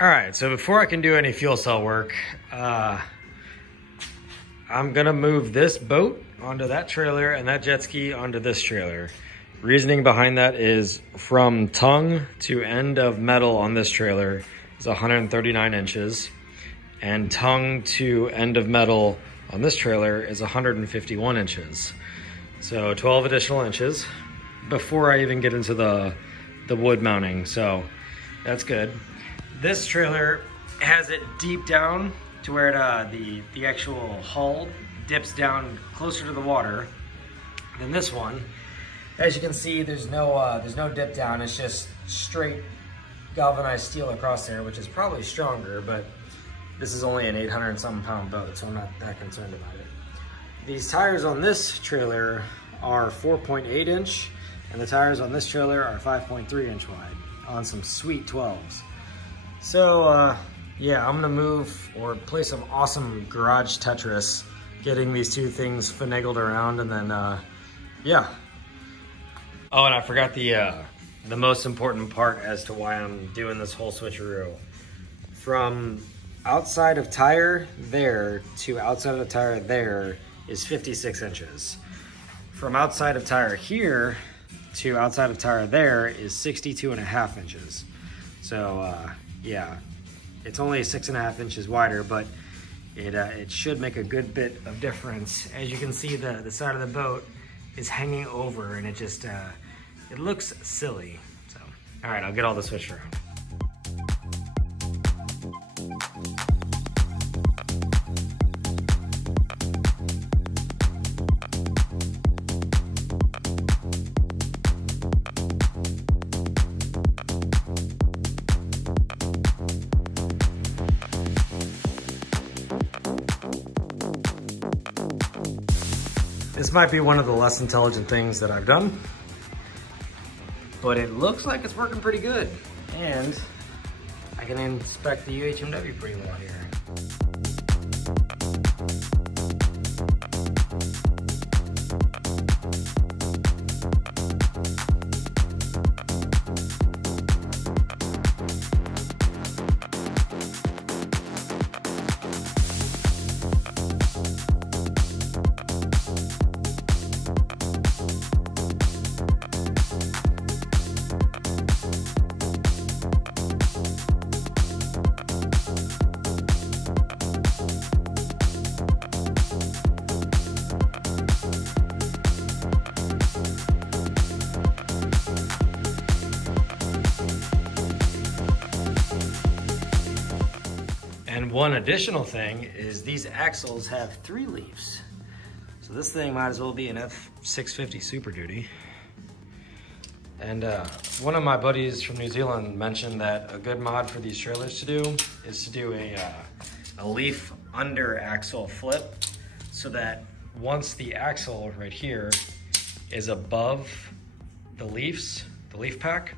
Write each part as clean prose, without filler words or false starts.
All right, so before I can do any fuel cell work, I'm gonna move this boat onto that trailer and that jet ski onto this trailer. Reasoning behind that is from tongue to end of metal on this trailer is 139 inches, and tongue to end of metal on this trailer is 151 inches. So 12 additional inches before I even get into the wood mounting, so that's good. This trailer has it deep down to where the actual hull dips down closer to the water than this one. As you can see, there's no dip down. It's just straight galvanized steel across there, which is probably stronger, but this is only an 800 and something pound boat, so I'm not that concerned about it. These tires on this trailer are 4.8 inch, and the tires on this trailer are 5.3 inch wide on some sweet 12s. So yeah, I'm gonna move or play some awesome garage Tetris, getting these two things finagled around, and then yeah. Oh, and I forgot the most important part as to why I'm doing this whole switcheroo. From outside of tire there to outside of tire there is 56 inches. From outside of tire here to outside of tire there is 62.5 inches. So yeah, it's only 6.5 inches wider, but it should make a good bit of difference. As you can see, the side of the boat is hanging over, and it just it looks silly. So all right, I'll get all the switched around. This might be one of the less intelligent things that I've done, but it looks like it's working pretty good. And I can inspect the UHMW pretty well here. And one additional thing is these axles have 3 leaves. So this thing might as well be an F650 Super Duty. And one of my buddies from New Zealand mentioned that a good mod for these trailers to do is to do a leaf under axle flip, so that once the axle right here is above the leaf pack,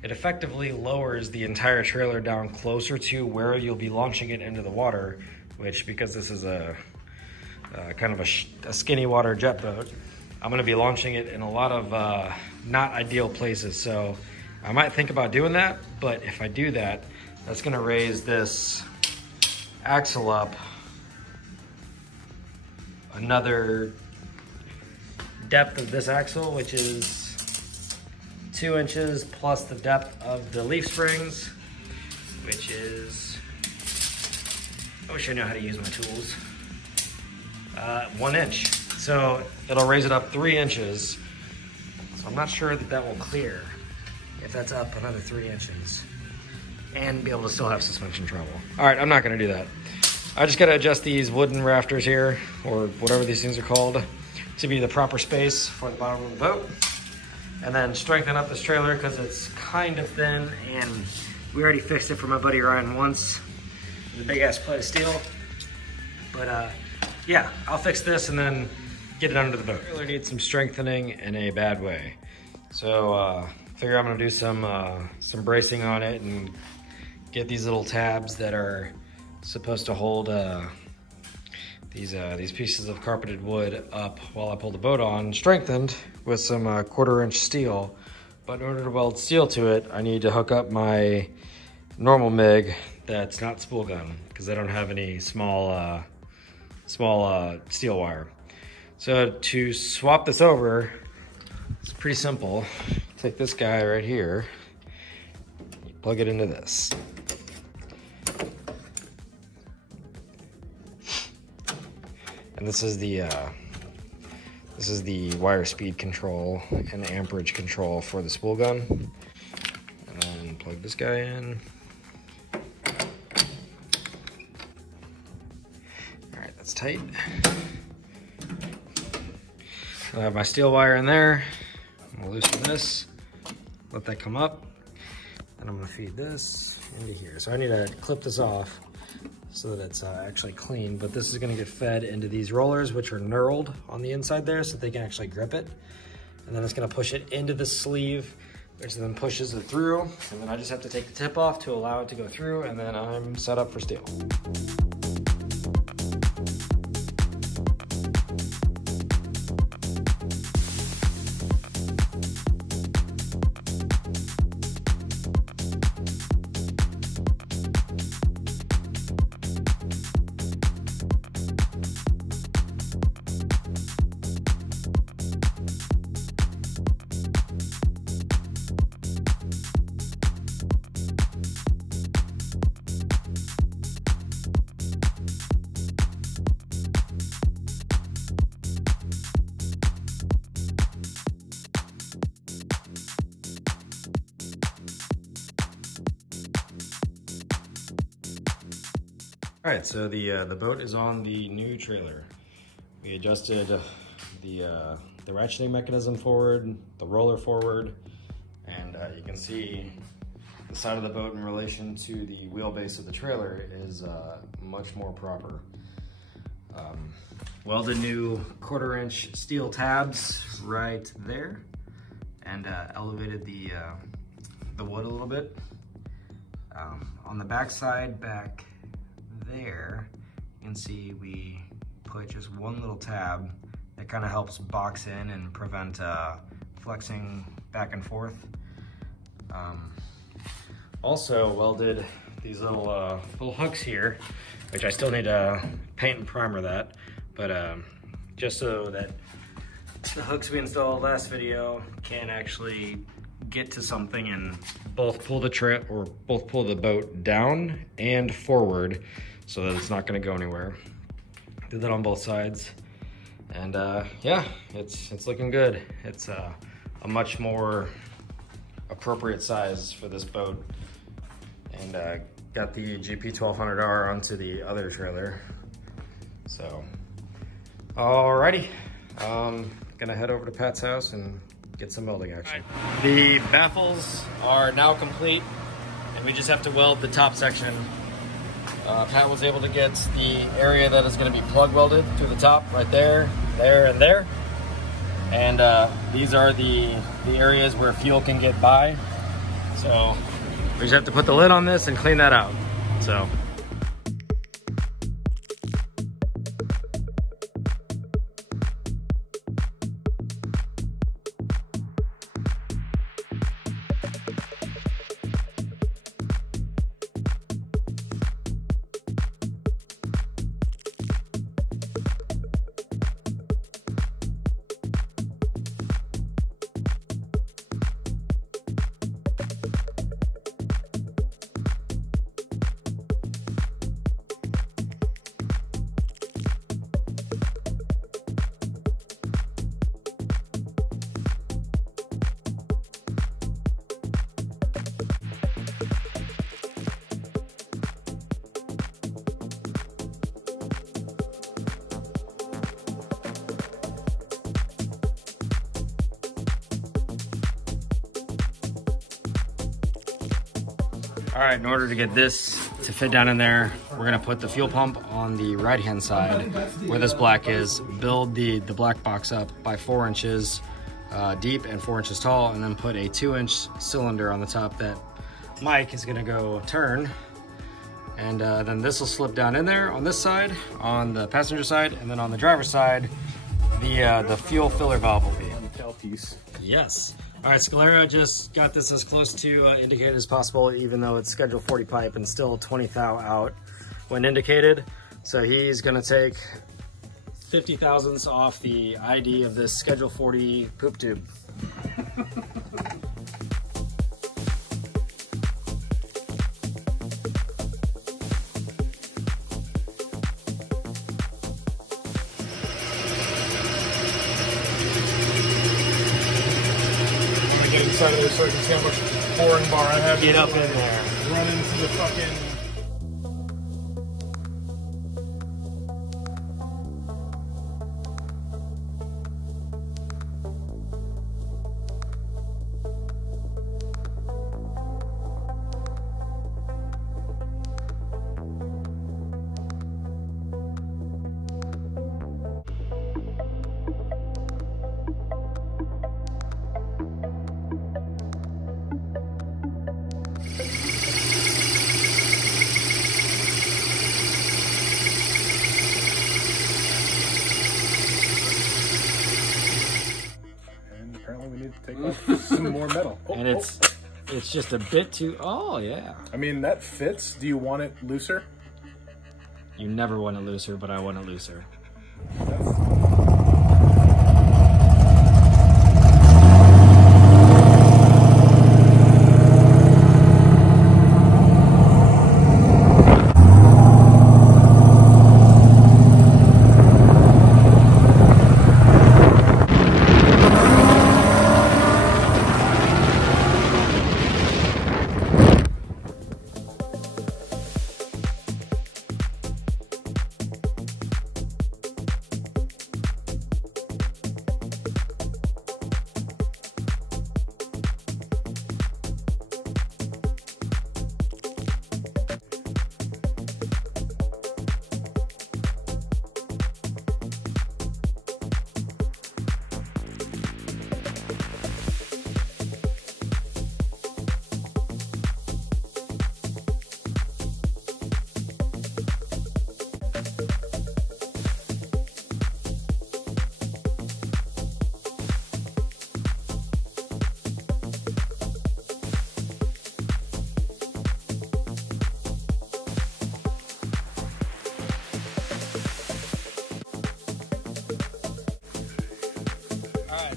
it effectively lowers the entire trailer down closer to where you'll be launching it into the water, which, because this is a kind of a skinny water jet boat, I'm gonna be launching it in a lot of not ideal places. So I might think about doing that, but if I do that, that's gonna raise this axle up another depth of this axle, which is 2 inches, plus the depth of the leaf springs, which is, I wish I knew how to use my tools, 1 inch. So it'll raise it up 3 inches. So I'm not sure that will clear if that's up another 3 inches and be able to still have suspension trouble. All right, I'm not gonna do that. I just gotta adjust these wooden rafters here, or whatever these things are called, to be the proper space for the bottom of the boat. And then strengthen up this trailer because it's kind of thin, and we already fixed it for my buddy Ryan once, the big ass plate of steel. But yeah, I'll fix this and then get it under the boat. Trailer needs some strengthening in a bad way. So figure I'm gonna do some bracing on it and get these little tabs that are supposed to hold these pieces of carpeted wood up while I pull the boat on, strengthened with some 1/4 inch steel. But in order to weld steel to it, I need to hook up my normal MIG that's not spool gun, because they don't have any small steel wire. So to swap this over, it's pretty simple. Take this guy right here, plug it into this. And this is the wire speed control and amperage control for the spool gun. And then plug this guy in. All right, that's tight. I have my steel wire in there. I'm gonna loosen this, let that come up. And I'm gonna feed this into here. So I need to clip this off so that it's actually clean, but this is gonna get fed into these rollers, which are knurled on the inside there so they can actually grip it. And then it's gonna push it into the sleeve, which then pushes it through. And then I just have to take the tip off to allow it to go through, and then I'm set up for steel. All right, so the boat is on the new trailer. We adjusted the ratcheting mechanism forward, the roller forward, and you can see the side of the boat in relation to the wheelbase of the trailer is much more proper. Welded new 1/4-inch steel tabs right there, and elevated the wood a little bit. On the back side, back there, you can see we put just one little tab that kind of helps box in and prevent flexing back and forth. Also welded these little hooks here, which I still need to paint and primer that, but just so that the hooks we installed last video can actually get to something and both pull the boat down and forward, so that it's not going to go anywhere. Did that on both sides, and yeah, it's looking good. It's a much more appropriate size for this boat, and got the GP1200R onto the other trailer. So, alrighty, gonna head over to Pat's house and get some welding action. Right. The baffles are now complete, and we just have to weld the top section. Pat was able to get the area that is going to be plug welded to the top, right there, there, and there. And these are the areas where fuel can get by. So we just have to put the lid on this and clean that out. So. All right, in order to get this to fit down in there, we're gonna put the fuel pump on the right-hand side where this black is, build the black box up by 4 inches deep and 4 inches tall, and then put a 2-inch cylinder on the top that Mike is gonna go turn. And then this will slip down in there on this side, on the passenger side, and then on the driver's side, the fuel filler valve will be. On the tail piece. Yes. All All right, Scalera just got this as close to indicated as possible, even though it's schedule 40 pipe and still 20 thou out when indicated. So he's gonna take 50 thousandths off the ID of this schedule 40 poop tube. Get inside of there so I can see how much pouring bar I have. Get up in there. Run into the fucking... Apparently we need to take off some more metal. And it's just a bit too, oh yeah. I mean, that fits. Do you want it looser? You never want it looser, but I want it looser.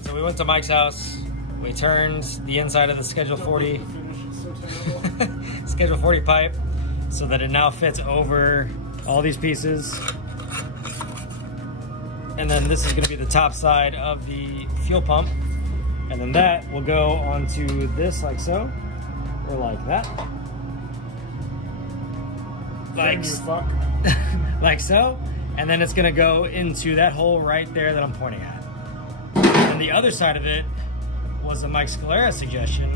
So we went to Mike's house. We turned the inside of the Schedule 40 Schedule 40 pipe so that it now fits over all these pieces. And then this is going to be the top side of the fuel pump. And then that will go onto this like so, or like that. Like so. And then it's going to go into that hole right there that I'm pointing at. And the other side of it was a Mike Scalera suggestion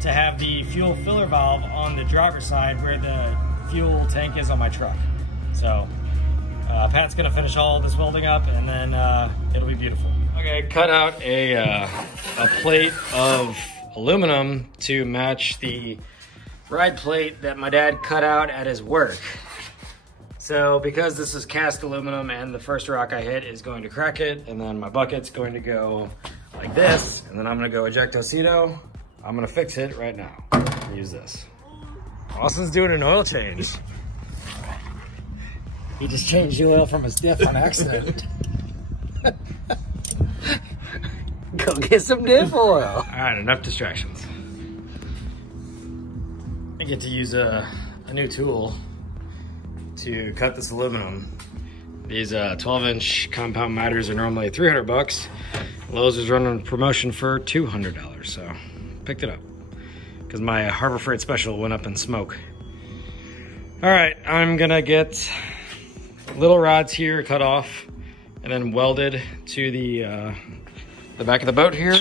to have the fuel filler valve on the driver's side where the fuel tank is on my truck. So Pat's gonna finish all this welding up and then it'll be beautiful. Okay, cut out a plate of aluminum to match the ride plate that my dad cut out at his work. So because this is cast aluminum and the first rock I hit is going to crack it, and then my bucket's going to go like this, and then I'm gonna go ejectocito. I'm gonna fix it right now. Use this. Austin's doing an oil change. He just changed the oil from his diff on accident. Go get some diff oil. All right, enough distractions. I get to use a new tool to cut this aluminum. These 12-inch compound miters are normally 300 bucks. Lowe's was running a promotion for $200, so picked it up because my Harbor Freight special went up in smoke. All right, I'm gonna get little rods here cut off and then welded to the back of the boat here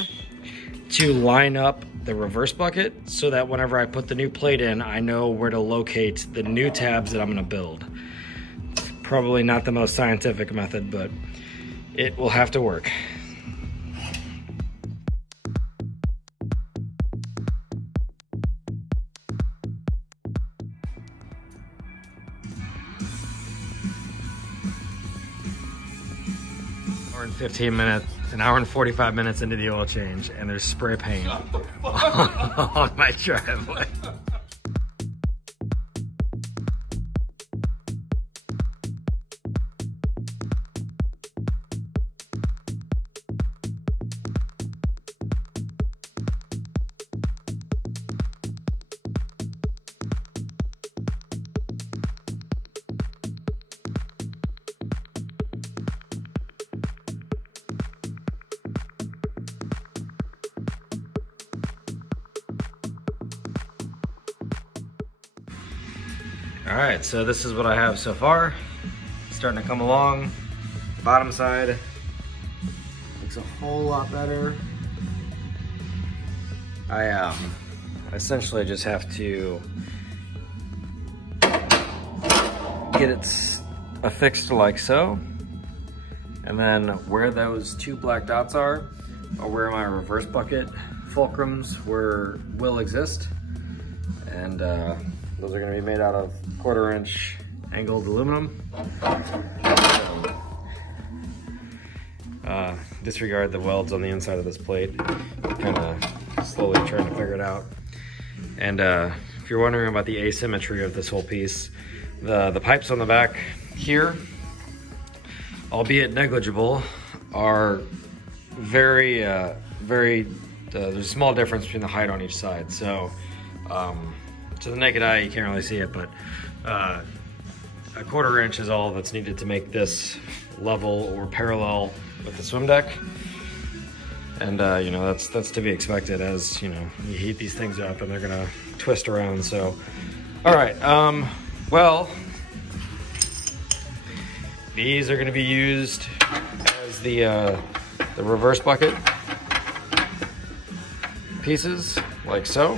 to line up the reverse bucket so that whenever I put the new plate in, I know where to locate the new tabs that I'm gonna build. Probably not the most scientific method, but it will have to work. All hour and 15 minutes, an hour and 45 minutes into the oil change, and there's spray paint on my driveway. All right, so this is what I have so far. Starting to come along. The bottom side looks a whole lot better. I essentially just have to get it affixed like so. And then where those two black dots are where my reverse bucket fulcrums will exist. And those are gonna be made out of 1/4 inch angled aluminum. Disregard the welds on the inside of this plate. Kind of slowly trying to figure it out. And if you're wondering about the asymmetry of this whole piece, the pipes on the back here, albeit negligible, are very, there's a small difference between the height on each side. So to the naked eye, you can't really see it, but a 1/4 inch is all that's needed to make this level or parallel with the swim deck. And you know, that's to be expected, as you know, you heat these things up and they're gonna twist around. So, all right, well, these are gonna be used as the reverse bucket pieces, like so.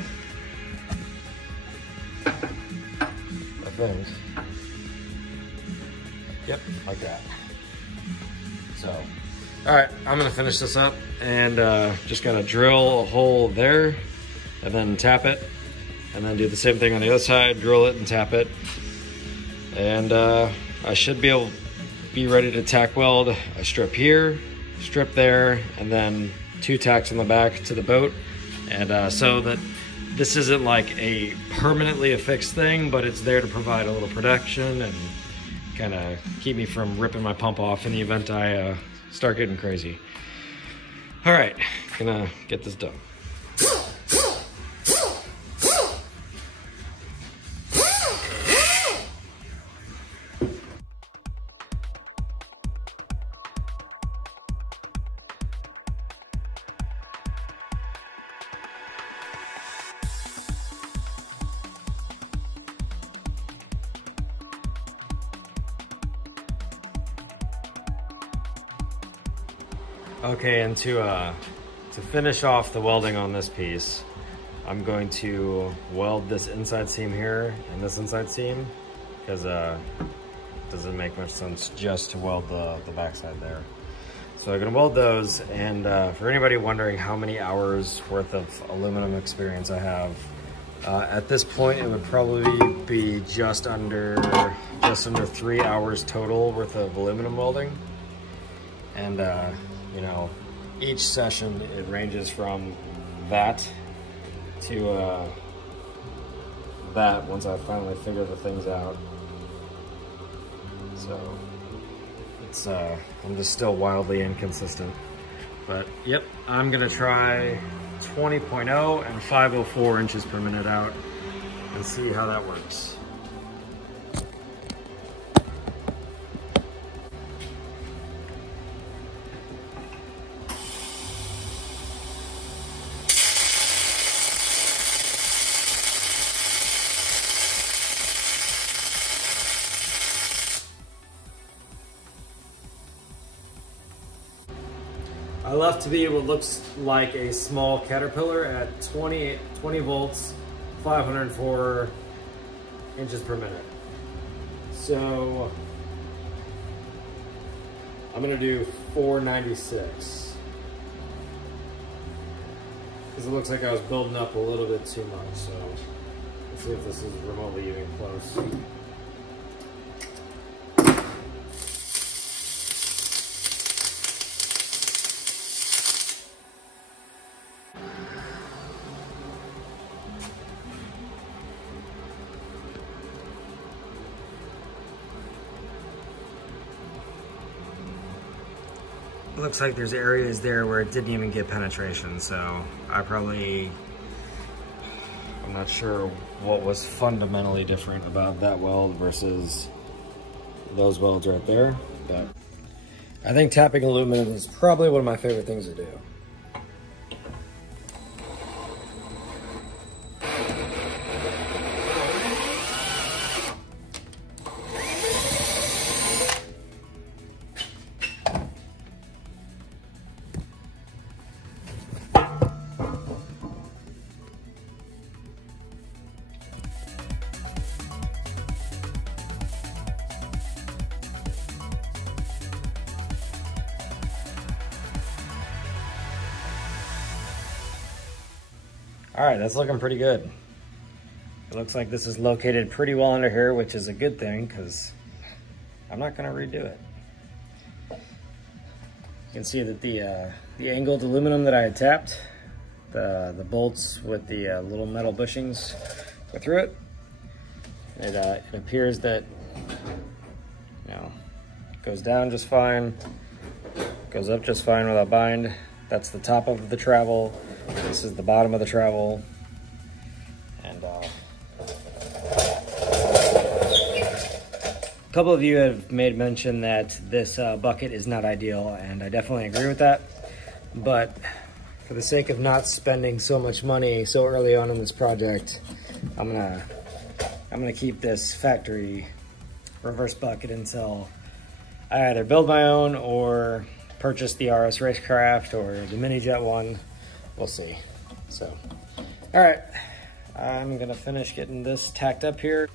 Things. Yep, like that. So, all right, I'm gonna finish this up and just gotta drill a hole there and then tap it, and then do the same thing on the other side, drill it and tap it. And I should be ready to tack weld a strip here, strip there, and then 2 tacks on the back to the boat. And so that this isn't like a permanently affixed thing, but it's there to provide a little protection and kind of keep me from ripping my pump off in the event I start getting crazy. All right, gonna get this done. Okay, and to finish off the welding on this piece, I'm going to weld this inside seam here and this inside seam, because it doesn't make much sense just to weld the backside there. So I'm gonna weld those, and for anybody wondering how many hours worth of aluminum experience I have, at this point it would probably be just under 3 hours total worth of aluminum welding. And you know, each session it ranges from that to that once I finally figure the things out. So it's I'm just still wildly inconsistent. But yep, I'm gonna try 20.0 and 504 inches per minute out and see how that works. I left to be what looks like a small Caterpillar at 20 volts, 504 inches per minute. So I'm gonna do 496. Because it looks like I was building up a little bit too much, so let's see if this is remotely even close. looks like there's areas there where it didn't even get penetration, so I'm not sure what was fundamentally different about that weld versus those welds right there, but I think tapping aluminum is probably one of my favorite things to do. All right, that's looking pretty good. It looks like this is located pretty well under here, which is a good thing because I'm not gonna redo it. You can see that the angled aluminum that I had tapped, the bolts with the little metal bushings go through it. It appears that, you know, it goes down just fine, goes up just fine without bind. That's the top of the travel. This is the bottom of the travel. And a couple of you have made mention that this bucket is not ideal, and I definitely agree with that. But for the sake of not spending so much money so early on in this project, I'm gonna keep this factory reverse bucket until I either build my own or purchase the RS Racecraft or the Minijet one. We'll see. So, all right, I'm gonna finish getting this tacked up here.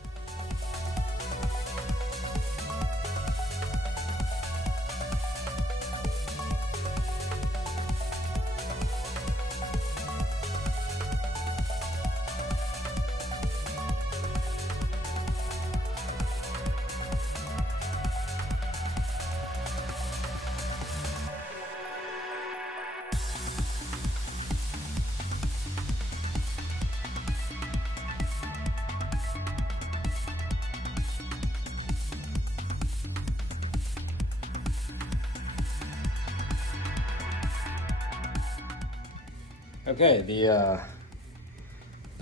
Okay, the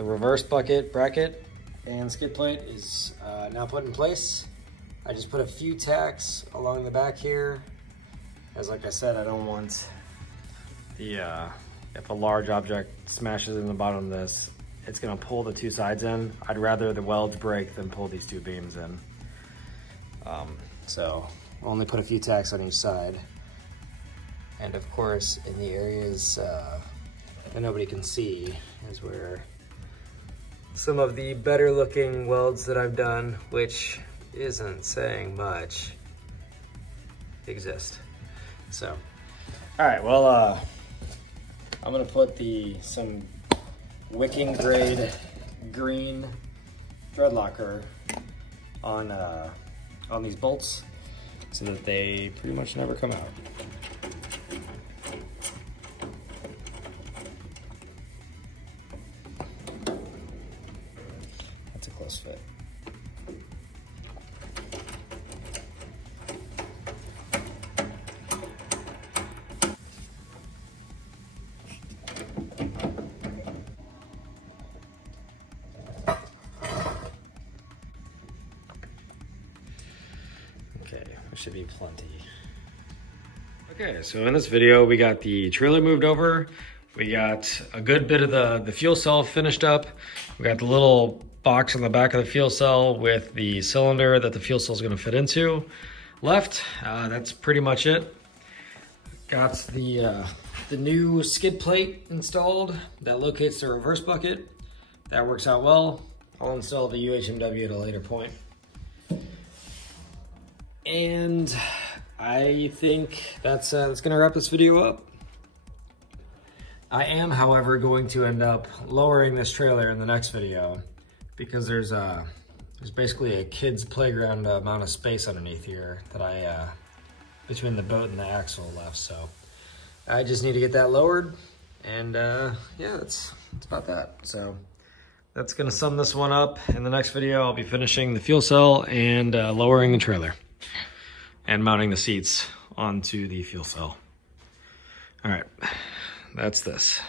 reverse bucket bracket and skid plate is now put in place. I just put a few tacks along the back here, as like I said, I don't want the if a large object smashes in the bottom of this, it's gonna pull the two sides in. I'd rather the welds break than pull these two beams in. So I'll only put a few tacks on each side, and of course in the areas that nobody can see is where some of the better looking welds that I've done, which isn't saying much, exist. So, all right, well, I'm gonna put some wicking grade green thread locker on these bolts so that they pretty much never come out. Close fit. Okay, there should be plenty. Okay, so in this video, we got the trailer moved over. We got a good bit of the fuel cell finished up. We got the little box on the back of the fuel cell with the cylinder that the fuel cell is going to fit into left. That's pretty much it. Got the new skid plate installed that locates the reverse bucket. That works out well. I'll install the UHMW at a later point. And I think that's going to wrap this video up. I am, however, going to end up lowering this trailer in the next video because there's basically a kid's playground amount of space underneath here that I, between the boat and the axle left. So I just need to get that lowered, and yeah, that's about that. So that's gonna sum this one up. In the next video, I'll be finishing the fuel cell and lowering the trailer and mounting the seats onto the fuel cell. All right, that's this.